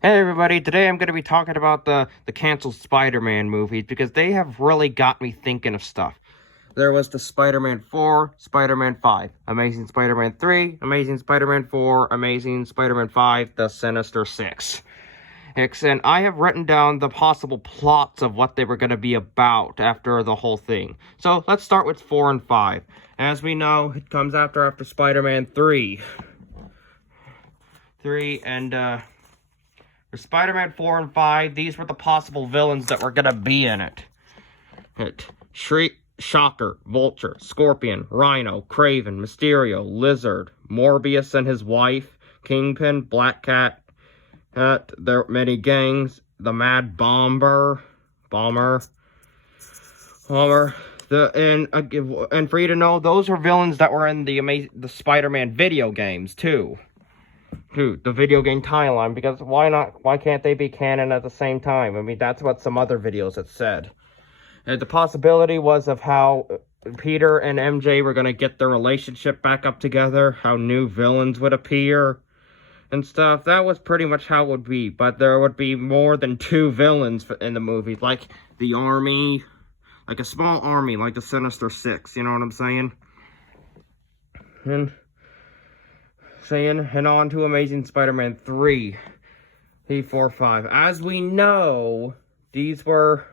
Hey everybody, today I'm going to be talking about the canceled Spider-Man movies because they have really got me thinking of stuff. There was the Spider-Man 4, Spider-Man 5, Amazing Spider-Man 3, Amazing Spider-Man 4, Amazing Spider-Man 5, The Sinister Six. And I have written down the possible plots of what they were going to be about after the whole thing. So let's start with 4 and 5. As we know, it comes after Spider-Man 3. For Spider-Man 4 and 5, these were the possible villains that were going to be in it. Shocker, Vulture, Scorpion, Rhino, Kraven, Mysterio, Lizard, Morbius and his wife, Kingpin, Black Cat, their many gangs, the Mad Bomber, and for you to know, those are villains that were in the Spider-Man video games too. Dude, the video game timeline, because why can't they be canon at the same time? I mean, that's what some other videos had said. And the possibility was of how Peter and MJ were going to get their relationship back up together, how new villains would appear, and stuff. That was pretty much how it would be, but there would be more than 2 villains in the movie, like the army, like a small army, like the Sinister Six, you know what I'm saying? And on to Amazing Spider-Man 3, 4, 5. As we know, these were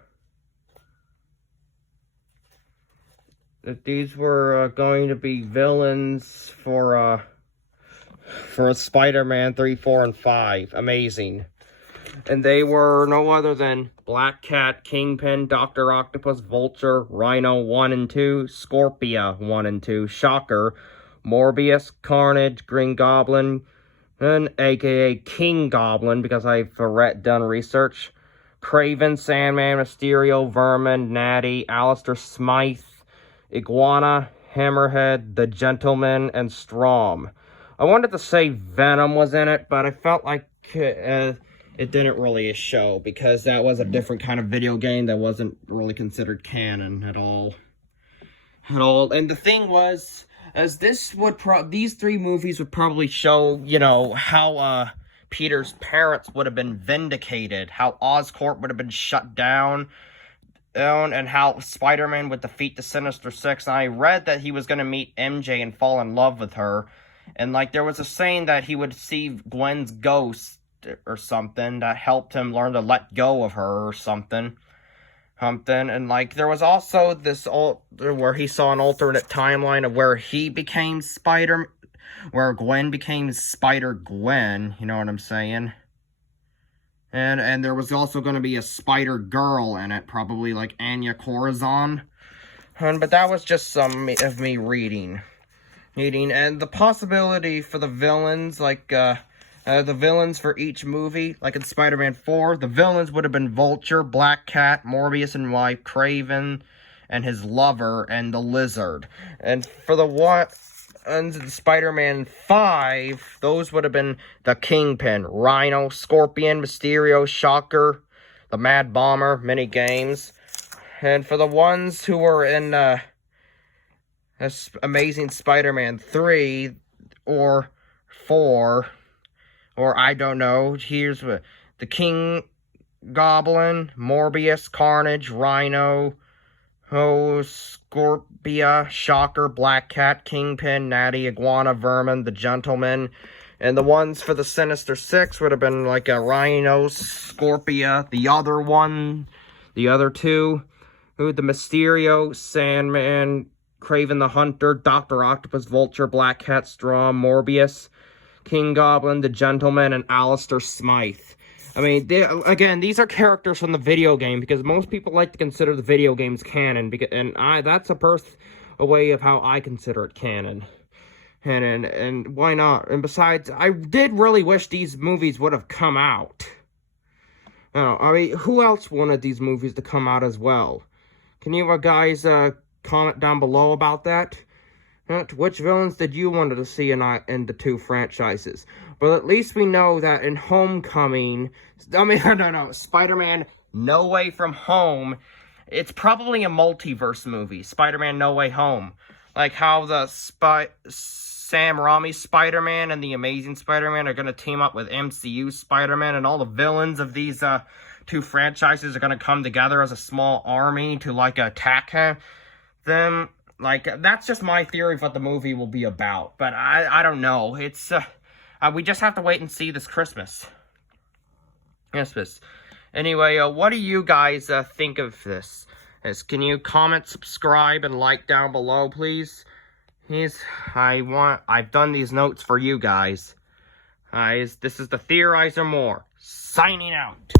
going to be villains for Spider-Man 3, 4, and 5. Amazing. And they were no other than Black Cat, Kingpin, Dr. Octopus, Vulture, Rhino 1 and 2, Scorpia 1 and 2, Shocker, Morbius, Carnage, Green Goblin, and aka King Goblin, because I've done research, Kraven, Sandman, Mysterio, Vermin, Natty, Alistair Smythe, Iguana, Hammerhead, The Gentleman, and Strom. I wanted to say Venom was in it, but I felt like it didn't really show, because that was a different kind of video game that wasn't really considered canon at all. And the thing was, as these 3 movies would probably show, you know, how Peter's parents would have been vindicated, how Oscorp would have been shut down, and how Spider-Man would defeat the Sinister Six. And I read that he was going to meet MJ and fall in love with her, and like there was a saying that he would see Gwen's ghost or something that helped him learn to let go of her or something. And like there was also this where he saw an alternate timeline of where he became where Gwen became Spider-Gwen, you know what I'm saying? And there was also going to be a Spider-Girl in it, probably like Anya Corazon. But that was just some of me reading. And the possibility for the villains, like the villains for each movie, like in Spider-Man 4, the villains would have been Vulture, Black Cat, Morbius and wife, Kraven, and his lover, and the Lizard. And for the Spider-Man 5, those would have been the Kingpin, Rhino, Scorpion, Mysterio, Shocker, the Mad Bomber, mini games. And for the ones who were in Amazing Spider-Man 3 or 4, or I don't know, here's the King Goblin, Morbius, Carnage, Rhino, Scorpia, Shocker, Black Cat, Kingpin, Natty, Iguana, Vermin, The Gentleman. And the ones for the Sinister Six would have been like a Rhino, Scorpia, the other 2, the Mysterio, Sandman, Kraven the Hunter, Dr. Octopus, Vulture, Black Cat, Strom, Morbius, King Goblin, The Gentleman, and Alistair Smythe. I mean, again, these are characters from the video game, because most people like to consider the video games canon, that's a way of how I consider it canon. And why not? And besides, I did really wish these movies would have come out. I mean, who else wanted these movies to come out as well? Can you guys comment down below about that? Which villains did you want to see in the 2 franchises? But at least we know that in Homecoming, Spider-Man No Way From Home, it's probably a multiverse movie, Spider-Man No Way Home. Like how the Sam Raimi's Spider-Man and the Amazing Spider-Man are going to team up with MCU Spider-Man, and all the villains of these two franchises are going to come together as a small army to, like, attack them. Like, that's just my theory of what the movie will be about. But I don't know. It's, we just have to wait and see this Christmas. Anyway, what do you guys think of this? Can you comment, subscribe, and like down below, please? I've done these notes for you guys. This is the Theorizer More, signing out.